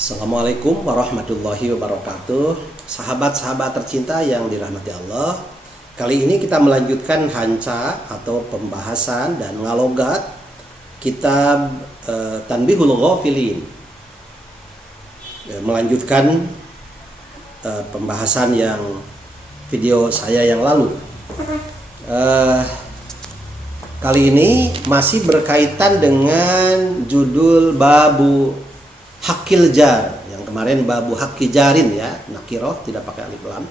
Assalamualaikum warahmatullahi wabarakatuh. Sahabat-sahabat tercinta yang dirahmati Allah, kali ini kita melanjutkan hanca atau pembahasan dan ngalogat kitab Tanbihul Ghafilin. Melanjutkan pembahasan yang video saya yang lalu. Kali ini masih berkaitan dengan judul babu hakil jar. Yang kemarin babu hakil jarin ya, nakiroh tidak pakai alif lam.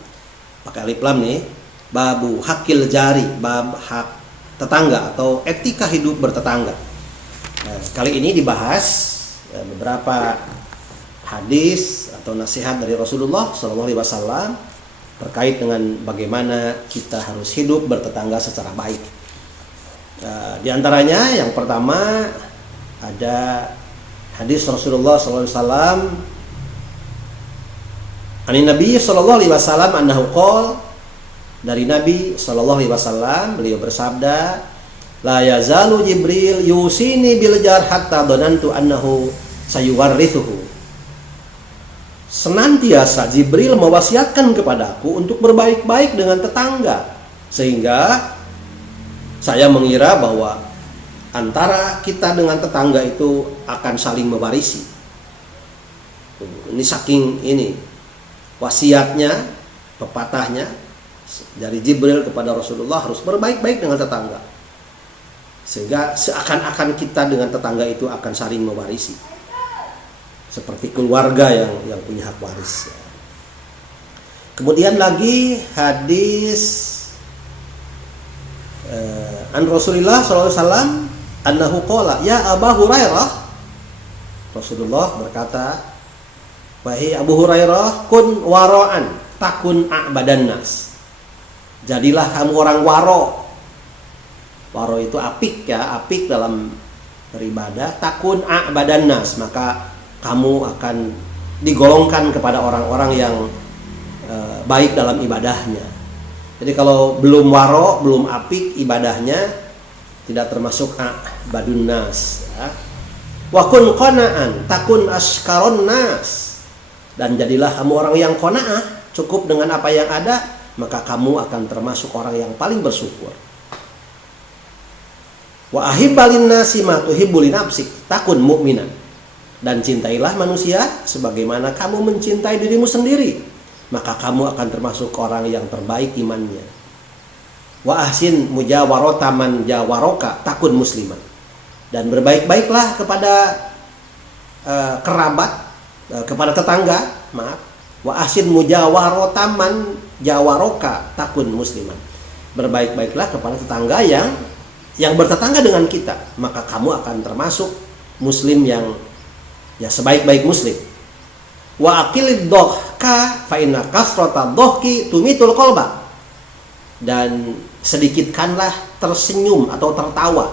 Pakai alif lam nih, babu hakil jari, bab hak tetangga atau etika hidup bertetangga. Kali ini dibahas beberapa hadis atau nasihat dari Rasulullah SAW terkait dengan bagaimana kita harus hidup bertetangga secara baik. Di antaranya yang pertama ada hadis Rasulullah SAW, ani Nabi SAW annahu qol, dari Nabi SAW beliau bersabda, la yazalu Jibril yusini bil jar hatta dhanantu annahu sayuwarrithuhu. Senantiasa Jibril mewasiatkan kepadaku untuk berbaik-baik dengan tetangga, sehingga saya mengira bahwa antara kita dengan tetangga itu akan saling mewarisi. Ini saking ini wasiatnya, pepatahnya dari Jibril kepada Rasulullah, harus berbaik-baik dengan tetangga, sehingga seakan-akan kita dengan tetangga itu akan saling mewarisi, seperti keluarga yang punya hak waris. Kemudian lagi hadis an Rasulullah SAW annahu qala ya Abu Hurairah, Rasulullah berkata, wahai Abu Hurairah, kun wara'an takun a'badan nas. Jadilah kamu orang waro. Waro itu apik ya, apik dalam beribadah. Takun a'badan nas, maka kamu akan digolongkan kepada orang-orang yang baik dalam ibadahnya. Jadi kalau belum waro, belum apik ibadahnya, tidak termasuk a'badun nas ya. Wa kun qana'an takun ashkaron nas, dan jadilah kamu orang yang qanaah, cukup dengan apa yang ada, maka kamu akan termasuk orang yang paling bersyukur. Wa ahibbalin nasi ma tuhibbu li nafsik takun mu'minan, dan cintailah manusia sebagaimana kamu mencintai dirimu sendiri, maka kamu akan termasuk orang yang terbaik imannya. Wa ahsin mujawarata man jawaroka takun musliman, dan berbaik-baiklah kepada kerabat, kepada tetangga, maaf. Wa ahsin mujawarata man jawaroka takun musliman, berbaik-baiklah kepada tetangga yang bertetangga dengan kita, maka kamu akan termasuk muslim yang ya sebaik-baik muslim. Wa aqilid dohka fa inna kasrata dohki tumitul qalba, dan sedikitkanlah tersenyum atau tertawa,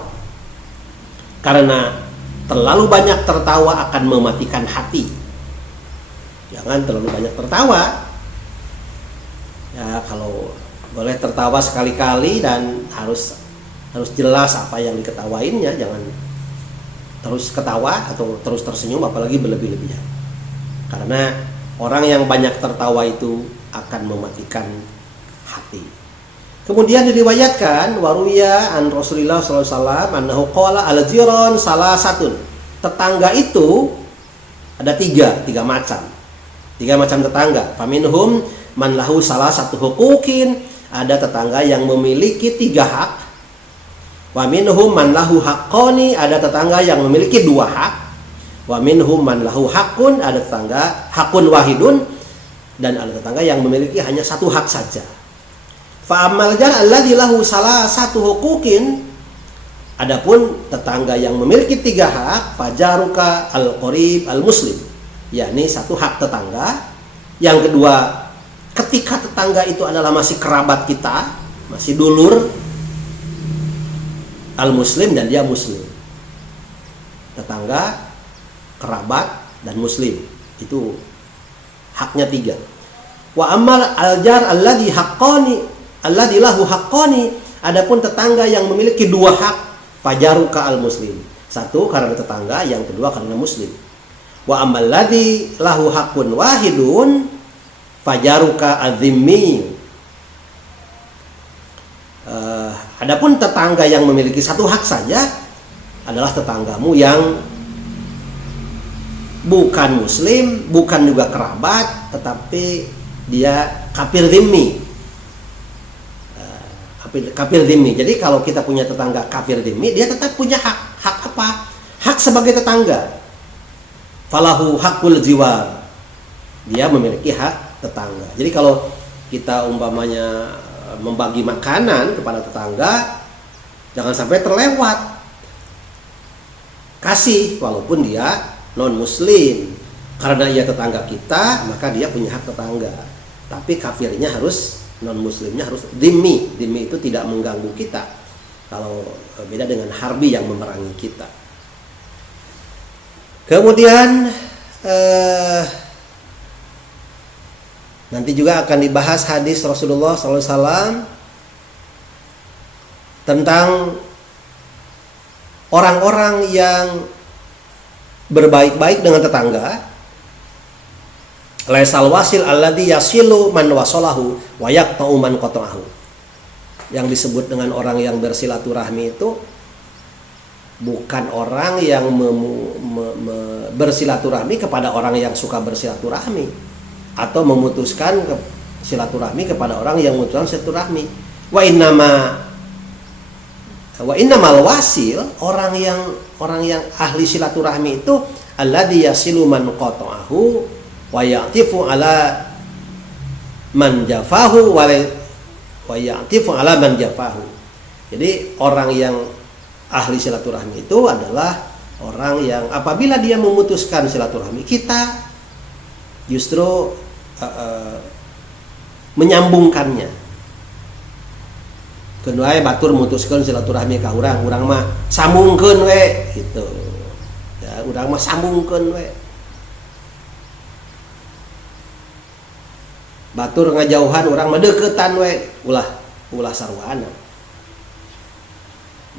karena terlalu banyak tertawa akan mematikan hati. Jangan terlalu banyak tertawa ya, kalau boleh tertawa sekali-kali, dan harus jelas apa yang diketawainnya. Jangan terus ketawa atau terus tersenyum, apalagi berlebih-lebihan, karena orang yang banyak tertawa itu akan mematikan hati. Kemudian diriwayatkan waruya an Rasulullah SAW annahu qala al-jiran salah satun. Tetangga itu ada tiga macam tetangga. Faminhum man lahu salah satu hukukin, ada tetangga yang memiliki 3 hak. Wa minhum man lahu haqqani, ada tetangga yang memiliki 2 hak. Wa minhum man lahu hakun, ada tetangga hakun wahidun, dan ada tetangga yang memiliki hanya 1 hak saja. Fa amal jar alladzi lahu salah satu hukukin, adapun tetangga yang memiliki 3 hak, fajaruka al-qarib al-muslim, yakni 1 hak tetangga. Yang kedua, ketika tetangga itu adalah masih kerabat kita, masih dulur, al-muslim, dan dia muslim. Tetangga, kerabat, dan muslim, itu haknya 3. Wa amal al-jar alladzi haqqani alladzi lahu haqqani, adapun tetangga yang memiliki 2 hak, fajaruka al-muslim. 1 karena tetangga, yang kedua karena muslim. Wa ammal ladzi lahu haqqun wahidun fajaruka adzimmi. Adapun tetangga yang memiliki satu hak saja adalah tetanggamu yang bukan muslim, bukan juga kerabat, tetapi dia kafir dhimmi. Kafir dhimmi. Jadi kalau kita punya tetangga kafir dhimmi, dia tetap punya hak. Hak apa? Hak sebagai tetangga. Falahu hakul jiwar. Dia memiliki hak tetangga. Jadi kalau kita umpamanya membagi makanan kepada tetangga, jangan sampai terlewat. Kasih walaupun dia non muslim. Karena ia tetangga kita, maka dia punya hak tetangga. Tapi kafirnya harus, non muslimnya harus dhimmi. Dhimmi itu tidak mengganggu kita. Kalau beda dengan harbi yang memerangi kita. Kemudian nanti juga akan dibahas hadis Rasulullah SAW tentang orang-orang yang berbaik-baik dengan tetangga. Laisal wasil alladzi yasilu man wasalahu wa yaqta'u man qata'ahu. Yang disebut dengan orang yang bersilaturahmi itu bukan orang yang bersilaturahmi kepada orang yang suka bersilaturahmi, atau memutuskan silaturahmi kepada orang yang memutuskan silaturahmi. Wa innamal wasil, orang yang ahli silaturahmi itu alladzi yasilu man qata'ahu wa ya'tifu ala man jafahu wa ya'tifu ala man jafahu. Jadi orang yang ahli silaturahmi itu adalah orang yang apabila dia memutuskan silaturahmi, kita justru menyambungkannya. Kedua batur mutuskan silaturahmi ka urang mah sambungkeun we gitu. Ya, urang mah sambungkeun we. Batur ngajauhan urang mah deuketan we, ulah sarwana.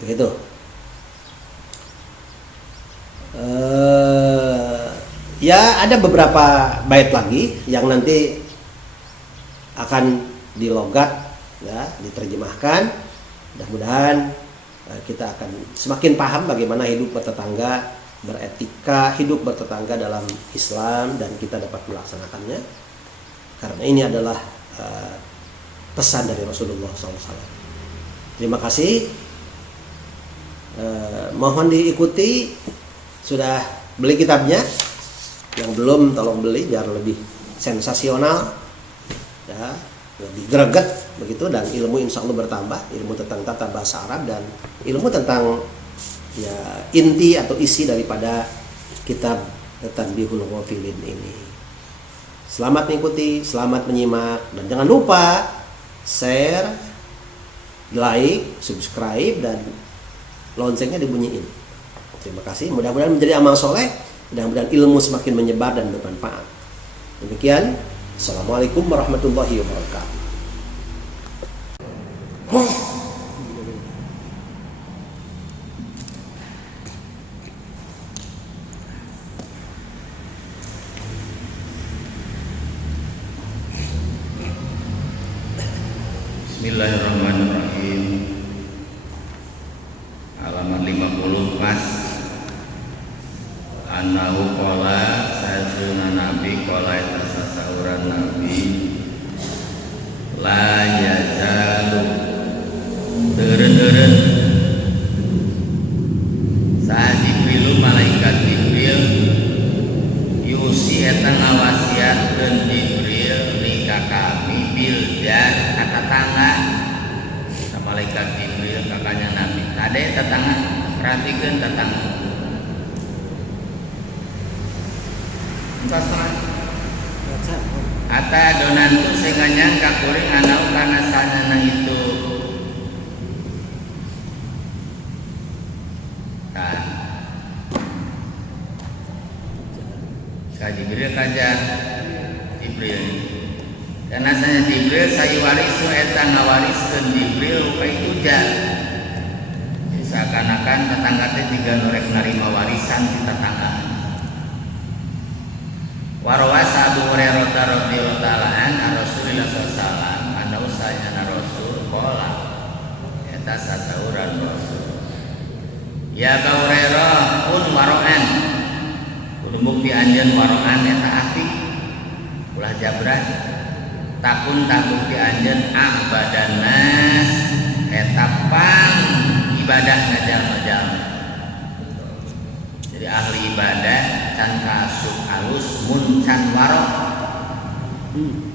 Begitu. Ya ada beberapa bait lagi yang nanti akan dilogat, ya, diterjemahkan. Mudah-mudahan kita akan semakin paham bagaimana hidup bertetangga, beretika hidup bertetangga dalam Islam, dan kita dapat melaksanakannya. Karena ini adalah pesan dari Rasulullah SAW. Terima kasih. Mohon diikuti. Sudah beli kitabnya? Yang belum tolong beli biar lebih sensasional, ya, lebih greget begitu, dan ilmu insya Allah bertambah, ilmu tentang tata bahasa Arab dan ilmu tentang ya inti atau isi daripada kitab Tanbihul Ghafilin ini. Selamat mengikuti, selamat menyimak, dan jangan lupa share, like, subscribe, dan loncengnya dibunyiin. Terima kasih. Mudah-mudahan menjadi amal soleh. Mudah-mudahan ilmu semakin menyebar dan bermanfaat. Demikian. Assalamualaikum warahmatullahi wabarakatuh. Bismillahirrahmanirrahim. Halaman 50 Mas. Anahu qala sajuna nabi qala tasawuran nabi la yazalu deureun sa Jibril malaikat Jibril yusi eta ngawasiatkeun Jibril li ka kami bildan ka tetangga. Sa malaikat Jibril kakanya nabi kade tetangga, perhatikeun tetangga. Ata donantu senganyang kakuring anau kana sanana itu. Kan. Ka Jibril kajar Jibril. Karena sana Jibril sayuwarisu eta ngawariskeun Jibril rupa itu jah. Seakan-akan tetangga teh tiga norek narima warisan di tetangga. Warwas Abu Hurairah radhiyallahu ta'ala an Rasulullah sallallahu anna usayana Rasul qala eta sasauran Rasul ya Abu Hurairah kun waroan kudu bukti anjeun waroan eta api ulah jabran takun bukti anjeun abadanas eta pang ibadah jalma-jalma. Jadi ahli ibadah can kasuk alus mun can warok.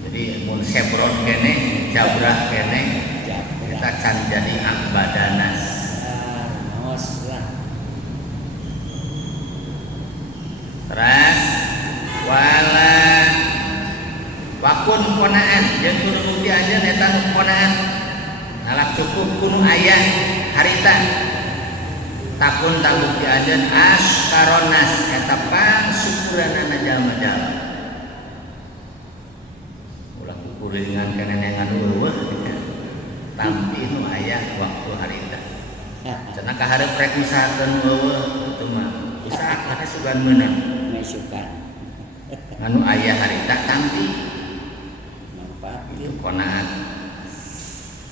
Jadi mun sebron kene jabrah kene kita can jadi abadanas. Terus wala wakun konaan jeung kudu bukti anjeun eta konaan ngalap cukup kudu aya harita takun bukti anjeun askaronas eta pang syukuranana jalma-jalma ulah kuringan kenenengan eueuh tampi nu aya waktu harita cenah ka hareup rek misahakeun eueuh kitu mah usaha sugan meunang sukan anu aya harita tampi manfaat itu konaan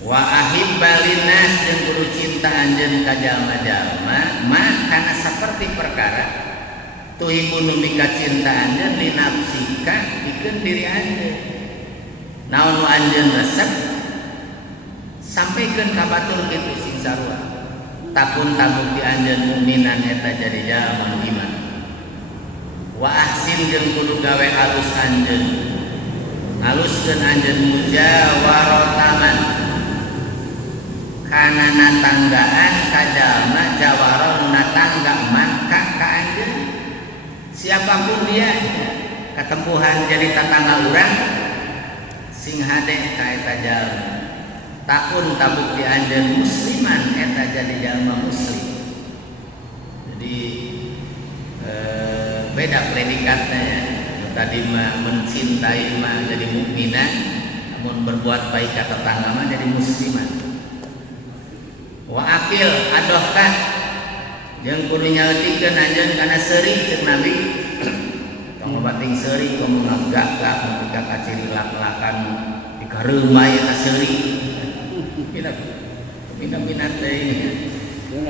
wa ahibbalinas jeung kudu cinta anjeun ka jalma-jalma ma kana saperti perkara tuhibun mika cinta anjeun li nafsika pikeun diri anjeun naon nu anjeun resep sampikeun ka batur kitu sing sarua takun tabukti anjeun mukminan eta jadi jalma iman wa ahsin jeung kudu gawe alus anjeun aluskeun anjeun mujawarataman kana natanggaan ka jalma jawara natangga man ka anjeun siapapun dia ketempuhan jadi tetangga urang sing hade ka eta jalma takun tabukti anjeun musliman eta jadi jalma muslim. Jadi beda predikatnya ya. Tadi mah mencintai mah jadi mukminah, namun berbuat baik ka tetangga mah jadi musliman. Wa akil adohkah jeung kudu nyaleutikeun anjeun kana seuri ceuk Nabi. Tong bating seuri kudu ngagak-gak mika kaciri lak-lakan dikareumai eta seuri. Minat teh.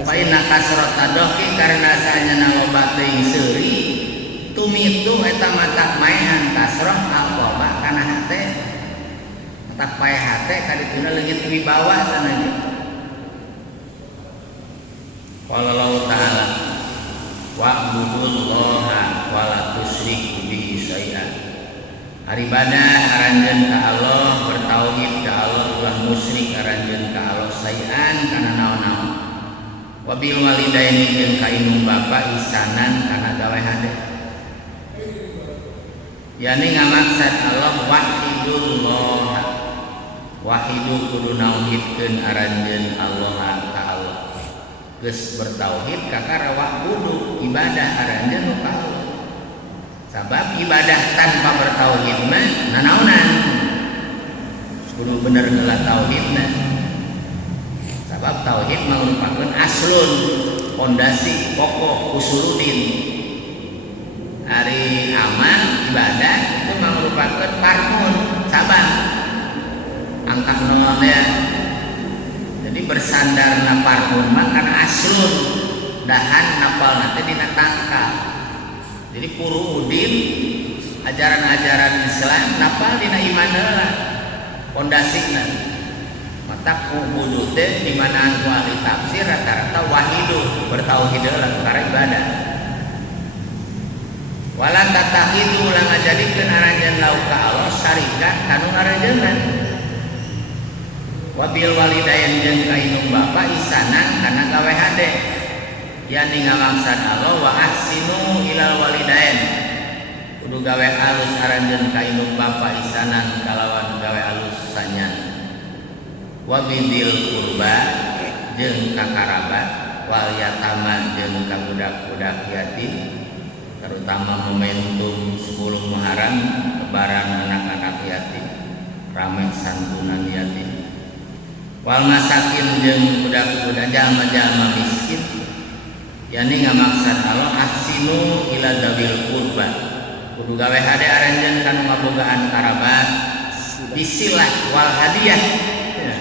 Paina kasrot adohki karena saenyana loba teuing seuri tumitu eta mata maehan kasroh alqoba kana hate matak pae hate kadituna leungit wibawa sananya. Qala Allah ta'ala wa'budullaha wa la tusyriku bihi syai'an. Aribadah aranjeun ka Allah bertauhid ka Allah ulah musyrik aranjeun ka Allah syai'an kana naon-naon. Wa bil walidaini jeung ka indung bapa ihsanan kana gawe hade. Yani ngamaksad Allah wahidullah wahidu kudu nauhidkeun aranjeun Allah ka Allah geus bertauhid kakara wa'budu ibadah aranjeun ka Allah sabab ibadah tanpa bertauhid mah nanaonan kudu bener heula tauhidna sabab tauhid mah merupakeun aslun pondasi pokok usuluddin. Hari amal ibadah itu merupakan parmun cabang angkat nolnya. Jadi bersandar na parmun makan aslun dahan napal nanti dina tangka. Jadi puruudin ajaran-ajaran Islam napal dina iman heula pondasina. Mata kudu teh di mana anu ahli tafsir rata-rata wahidu bertauhid heula karena ibadah. Wala tatahidu ulang ngajadikeun aranjeun lauk ka Allah syarika kanu ngaranjeunna. Wabil walidain jeung ka indung bapa ihsanan kana gawe hade. Yani ngamaksad Allah wa ahsinu ilal walidain. Kudu gawe alus aranjeun ka indung bapa ihsanan kalawan gawe alus sanyan. Wabil qurba jeung ka karabat wal yatama jeung ka budak-budak yatim. Terutama momentum 10 Muharram lebaran anak-anak yatim ramai santunan yatim wal masakin jeung budak-budak jalma-jalma miskin yani ngamaksad Allah ahsinu ila dawil qurba kudu gawe hade aranjeun kanu ngabogaan karabat bisilah wal hadiah ya.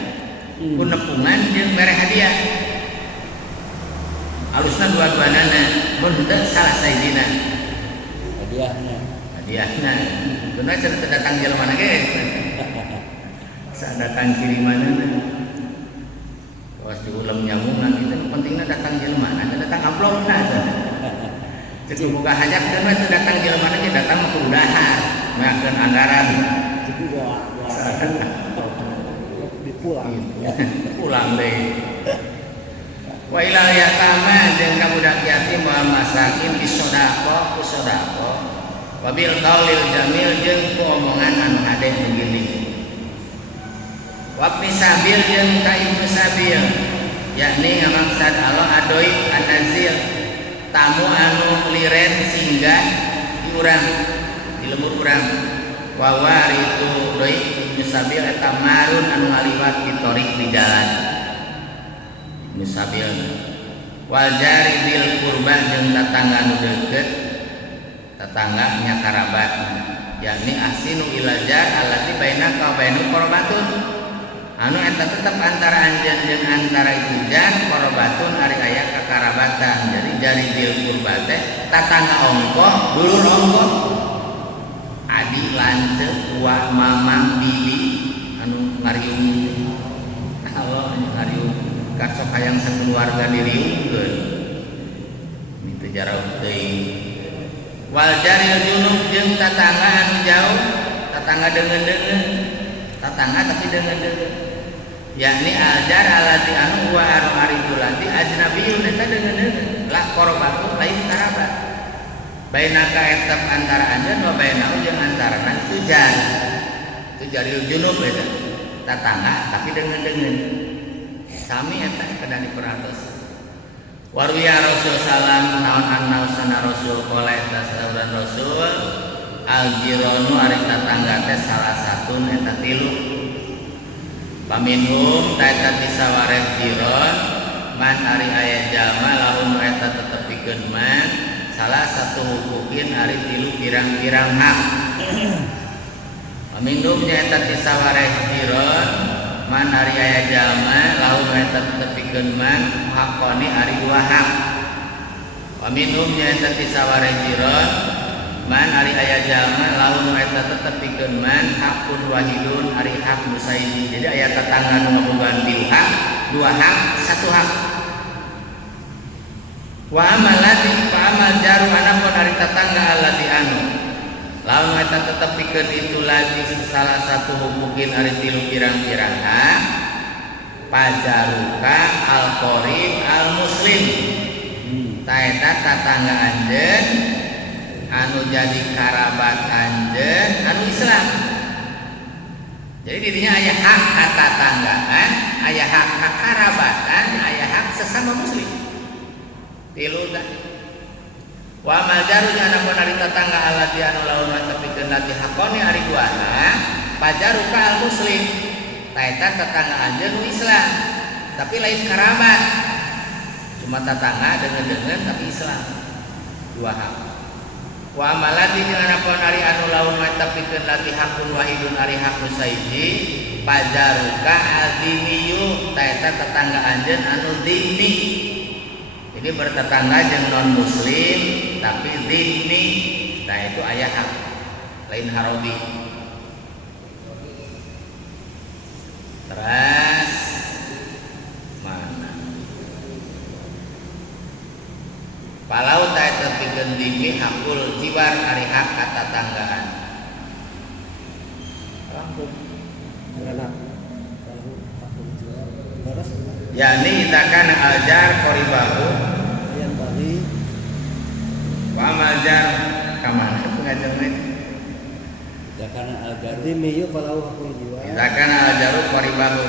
Ku nepungan jeung mere hadiah alusna dua-duanana mun henteu salah sahijina hadiahna kunaon cenah datang jelema ge datang kirimanana was diulam nyamungan itu pentingnya datang jelema datang amplopna cek boga hajat kana teu datang jelema ge datang ke udahar ngakeun anggaran pulang deui wa ilal yatama jeung ka budak yatim wa masakin bisodaqah kusodaqah wabil qaulil jamil jeung ku omongan anu hadeh begini wabni sabil jeung ka ibnu sabil yakni ngamaksad Allah adoi anazil tamu anu liren singgah di urang di lembur urang wawar itu doi ibnu sabil eta marun anu ngaliwat di torik di jalan ibnu sabil wal jari bil qurban jeung tatangga anu deukeut tatangga nya karabat yakni ahsinu ilajar allati bainaka wa bainal qurbatun anu eta tetep antara anjeun jeung antara itu jan qurbatun ari aya kakarabatan jadi jari bil qurban teh tatangga ongko dulur ongko adi lanceuk wa mamang bibi anu ngariung Allah ngariung kasok hayang sakeluarga diriungkeun itu jarau teuing wal jaril junub jeung tatangga anu jauh tatangga deungeun-deungeun tatangga tapi deungeun-deungeun yakni aljar alati anu wa arifulati ajnabiyun eta deungeun-deungeun la qorobatun lain karabat bainaka etap antara anjeun wa bainau jeung antarana itu jaril junub eta tatangga tapi deungeun-deungeun sami eta kada diperantos waruya rasul salam naon annausana rasul qala eta sauran rasul al-jiranu ari tatangga teh salah satun eta tilu paminhum ta eta tisawareh jiron man ari aya jalma lamun eta tetepikeun man salah satu hukukin ari tilu pirang-pirang hak paminhum nya eta tisawareh jiron man ari aya jalma lamun eta tetepikeun man hakoni ari dua hak wa minhum nya eta tisawareh jiron man ari aya jalma lamun eta tetepikeun man hakun wahidun ari hak musaidi jadi aya tetangga nu ngabogaan tilu hak dua hak satu hak wa amalati fa amal jaru anapun ari tetangga alati anu lamun eta tetepikeun itu lagi salah satu hukukin ari tilu pirang-pirang hak pajaruka al-qorib al-muslim ta eta tatangga anjeun anu jadi karabat anjeun anu Islam jadi dirinya aya hak katatanggaan aya hak kakarabatan aya hak sesama muslim tilu tah wa majaru anapun ari tatangga alati anu lamun tepikeun lati hakoni ari duana pajaruka al-muslim ta eta tatangga anjeun Islam tapi lain karabat cuma tatangga deungeun tapi Islam dua hak wa amalati jeung anapun ari anu lamun tepikeun lati hakun wahidun ari hak musaiji pajaruka adimiyu ta eta tatangga anjeun anu dhimmi jadi bertetangga jeung non muslim tapi dhimmi nah itu aya hak lain harobi terus mana palau ta eta pikeun dhimmi hakul jiwar ari hak katatanggaan rangkum yakni itakan aljar qoribahu yang bagi wa amaljar kamana pengajarna itu itakan aljar dimiyu falau hakul jiwa itakan aljaru qoribahu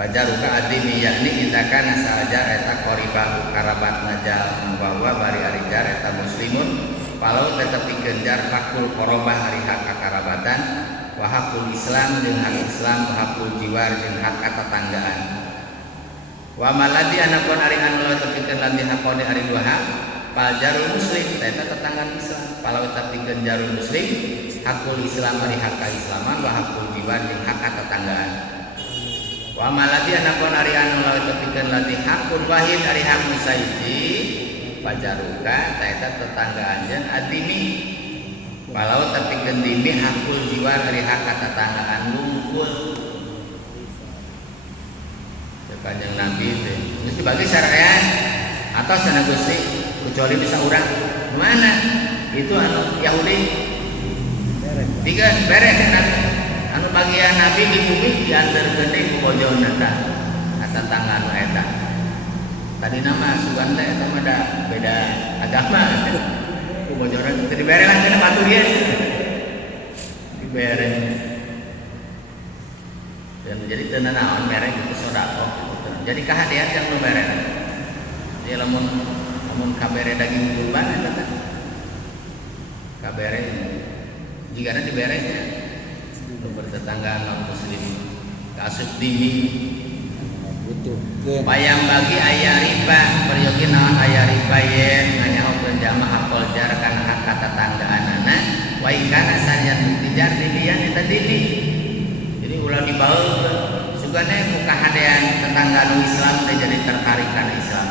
pajaruka adimi yakni itakan sajar eta qoribahu karabat najal bahwa bari ari jar eta muslimun palau tetep pikeun jar fakul qorobah ari hak kakarabatan wa hakul Islam jeung hak Islam wa hakul jiwar jeung hak katatanggaan wa maladi anapun ari anu tepikeun lati hakone ari dua hak pal jarul muslim eta tetangga Islam palawe tapikeun jarul muslim hakul Islam ari hak Islaman wa hakul jiwan jeung hak tetanggaan wa malati anakon ari anu lawe tapikeun lati hakun wahid ari hak musaidi pajaruka eta tetanggaan jeung adimi palawe tapikeun dimi hakul jiwan ari hak tetanggaan lungkul Kanjeng Nabi teh geus dibagi syariat atau sana Gusti kecuali bisa urang mana itu anu Yahudi tiga beres anu bagian Nabi di bumi diantarkeun deui ku bojona eta tangan eta tadi nama sugan teh eta mah beda agama ku bojona teh diberelan kana batu ieu dibere dan jadi teu naon mere itu sodako jadi kahadian yang nu mere dia lamun kabere daging kurban eta teh kabere jigana diberenya nu bertetangga non muslim kasep dimi butuhkeun bayang bagi aya riba peryogi naon aya riba yen nganyahokeun jamaah poljar kana hak tetanggaanana wa ikana sanyan tijar dilian eta dili jadi ulah dibaeulkeun sugane muka hadean tetangga nu Islam teh jadi tertarik kana Islam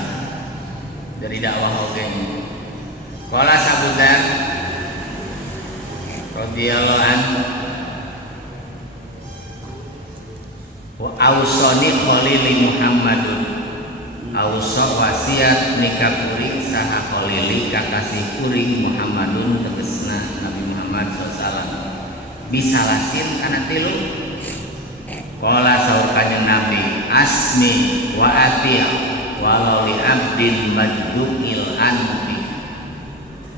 dari dakwah oge. Qala Sabudar radhiyallahu anhu wa ausani khalili Muhammadun ausa wasiat nikapuri saha khalili kakasih kuring Muhammadun tegesna Nabi Muhammad sallallahu bisalasin kana tilu qala saur kanjeng Nabi asmi wa ati' walau li abdin maddu'il anbi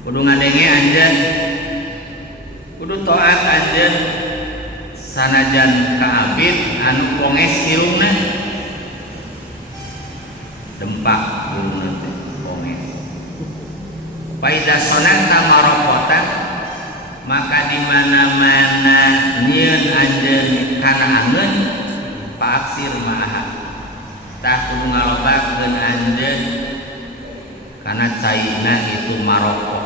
kudu ngadenge anjeun kudu taat anjeun sanajan ka abid anu ponges irungna dempak irungna teh ponges faida sonanta marokota maka di mana-mana nyieun anjeun kana angeun paaksir maaha tah kudu ngalobakeun anjeun kana caina itu Maroko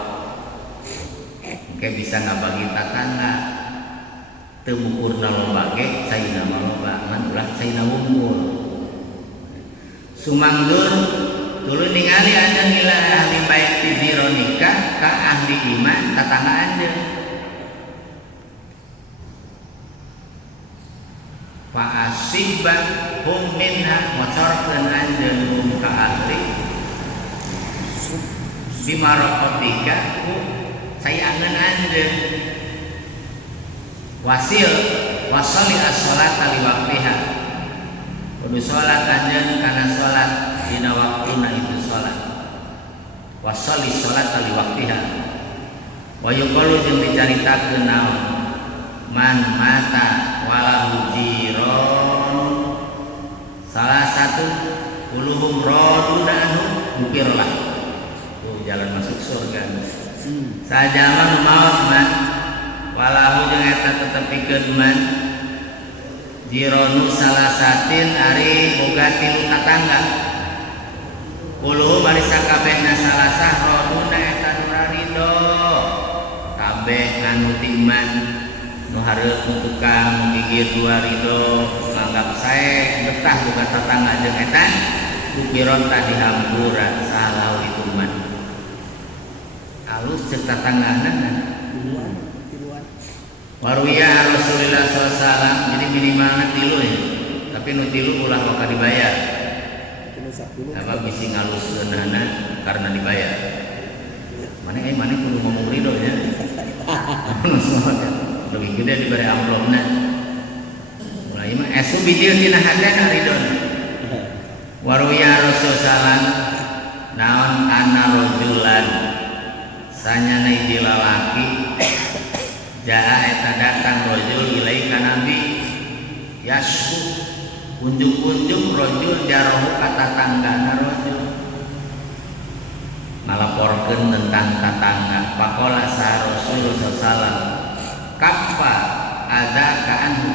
engke bisa ngabagi tatangga teu mukurna loba ge caina mah loba man ulah caina unggul sumangdur tuluy ningali anjeun ila ahli bait zironika ka ahli iman tatangga anjeun fa asibba hum minha mocorkeun anjeun hum ka ahli bimarokotika ku sayangeun anjeun wasil wasali as-sholata li waqtiha kudu salat anjeun kana salat dina waktuna itu salat wasali sholata li waqtiha wa yuqalu jeung dicaritakeun naon man mata walahu jiron salah satu uluhum rodu danu bukirlah tuh jalan masuk surga sajaman maut man walahu jeung eta tetepikeun man jironu salah satin ari boga tilu tatangga uluhum ari sakabehna salasah roduna eta nu ridho kabeh anu timan nu hareup nu tukang nu gigir dua ridho nganggap sae betah boga tatangga jeung eta kupiron tadi hamburan salah itu man alus ceuk tatanggana waruya Rasulullah SAW jadi minimalna tilu ya tapi nu tilu ulah maka dibayar apa bisi ngaluskeunana karena dibayar mana kudu ngomong ridho nya lebih gede diberi amplopna mulai mah esu bijil tina hadana ridona waruya Rasulullah naon ana rajulan sanyana hiji lalaki jaa eta datang rajul ilaika nabi yasku unjuk-unjuk rajul jarahu kata tanggana rajul ngalaporkeun tentang tatangga faqala sa Rasulullah sallallahu kaffa adzaka anhu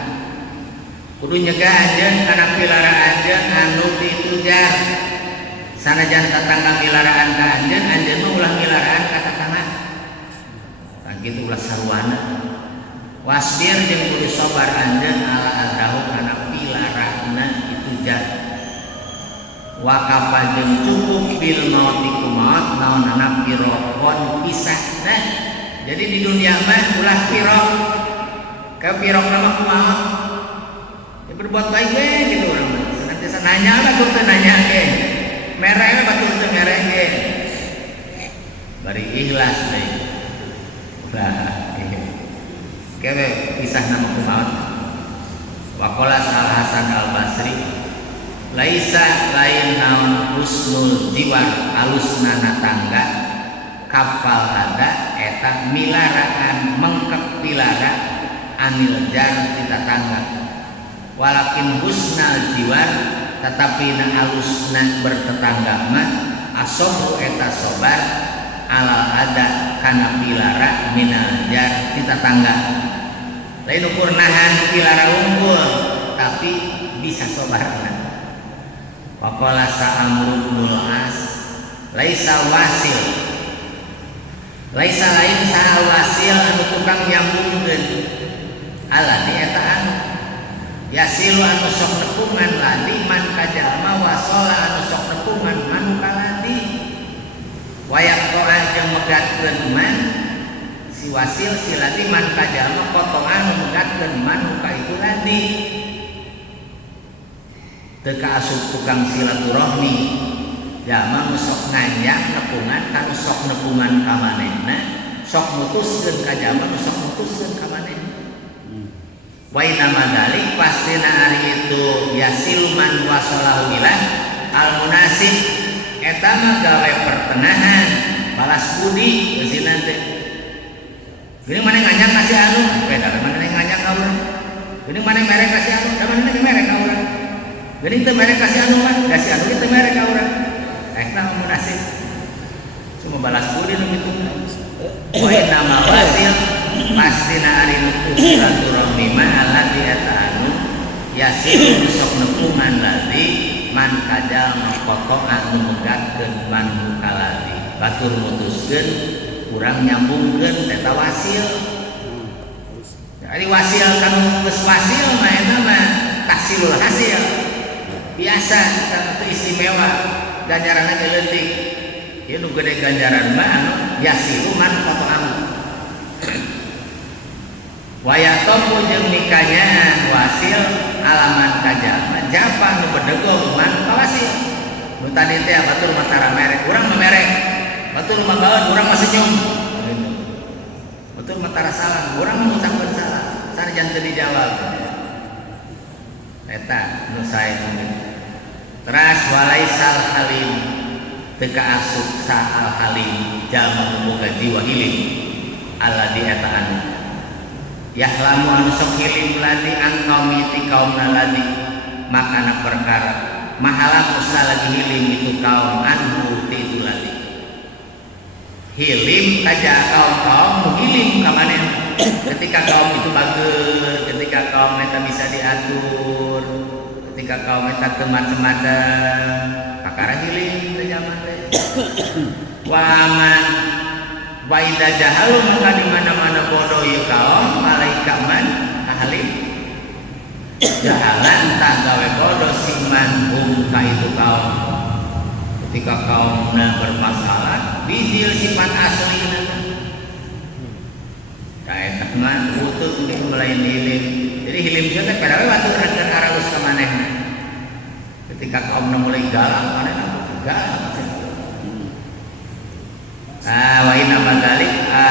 kudu nyegah anjeun kana pilara anjeun anu ditujar sanajan tetangga milaraan ka anjeun mah ulah milaraan ka tetangga. Kan kitu ulah sarwana. Wasbir jeung kudu sabar anjeun ala adahu kana pilarana itu jar. Wakapa jeung cukup bil mauti kumaut naonana pirokon pisah. Nah, jadi di dunia mah ulah pirok. Ka pirok nama kumaut. Ya berbuat baik we gitu urang mah. Senantiasa nanya lah kudu teu nanya ge. Mereh we batur teu mereh ge. Bari ikhlas deui. Lah, kewe pisah nama kumaut. Waqala Al Hasan Al Basri laisa lain naon husnul jiwar alusna tangga kafal ada eta milaraan mengkep pilara anil jar ti tetangga walakin husnal jiwar tetapi na alusna bertetangga mah asobu eta sobar alal ada kana pilara minal jar ti tetangga lain ukur nahan pilara unggul tapi bisa sobarna. Waqala Sa'amru bin As laisa wasil laisa lain saha wasil anu tukang nyambungkeun aladi eta anu yasilu anu sok nepungan ladi man kajalma wasala anu sok nepungan man kaladi wayak to'ah jeung megatkeun man si wasil si ladi man kajalma potongan megatkeun man ka itu ladi teka asup tukang silaturahmi jama sok nganjak nepungan kan sok nepungan ka manehna sok mutuskeun ka jama sok mutuskeun ka manehna wa inna madalik pastina ari itu yasilman wasalahu bilan al munasib eta mah gawe pertengahan balas budi eusinan teh geuning maneh nganjak kasih anu beda maneh nganjak ka urang geuning maneh merek kasih anu da maneh merek ka urang. Jadi itu mereka kasih anu mah, kasih anu itu mereka orang. Eta munasib. Cuma balas budi nu kitu. Wa nama wasil pastina ari nuku silaturahmi mah alati eta anu yasil sok nepungan ladi man kajal mangkoto anu megatkeun man kaladi. Batur mutuskeun urang nyambungkeun eta wasil. Jadi wasil kanu geus wasil mah eta mah tahsilul hasil. Biasa itu istimewa ganjaran aja leutik ieu nu gede ganjaran mah anu yasilu man foto anu wayatomu jeung nikahnya wasil alaman kajal japa nu bedego man ka wasil nu tadi teh batur matara merek urang mah merek batur mah baeud urang mah senyum batur matara salam urang mah ngucapkeun salam sanajan teu dijawab eta nu sae teras walaisal halim teka asup sa'al halim jalma boga jiwa hilim alladzi eta anu yahlamu anu sok hilim ladi an qaumi ti kaumna ladi makana perkara mahalam usaha lagi hilim itu kaum anhu ti itu ladi hilim kaja kaum hilim ka maneh ketika kaum itu bageus ketika kaum eta bisa diatur ketika kaum eta teu macem-macem kakara hilim teh zaman teh waman wa idza jahalu maka di mana-mana bodoh ieu kaum malaika man ahli jahalan tak gawe bodoh siman hum ka itu kaum ketika kaumna bermasalah bijil sifat aslina kaeta mah utut teh melain hilim. Jadi hilim teh kada we batur reukeun araus ka manehna. Ketika kaum mulai galak manehna galak. Wa inna madzalika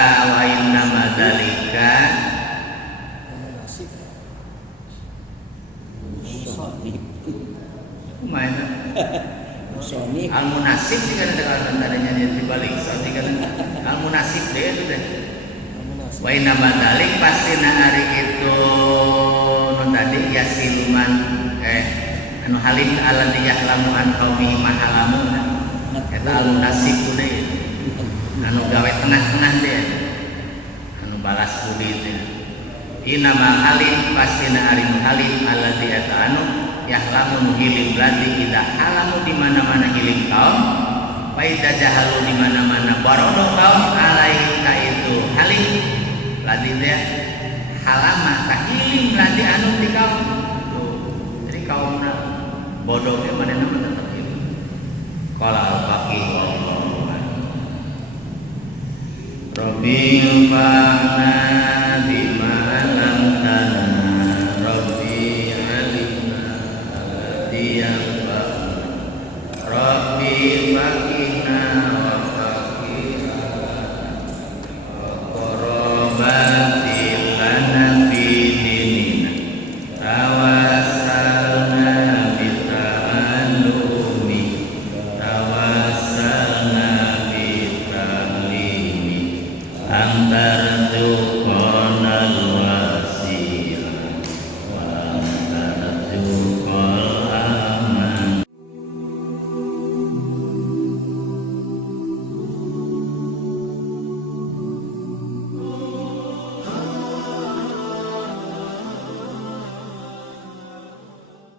kumaha Sony al munasib dikana dengan tandanya di balik saat dikana al munasib deh itu deh. Wa inna madzalik pastina ari itu nun tadi yasiluman anu halim alladzi yahlamu an qaumi mahalamu eta al munasib teh anu gawe tengah-tengah deh anu balas budi teh inna ma halim pastina ari halim alladzi eta anu yahlamu hilim berarti tidak halamu di mana-mana hilim kaum Faida jahalu di mana-mana barodo kaum alaih ka itu halim ladi dia halama ka ilim ladi anu di kaum tuh jadi kaumna bodohnya mana nama tetap itu qala al-faqih Rabbil fa'na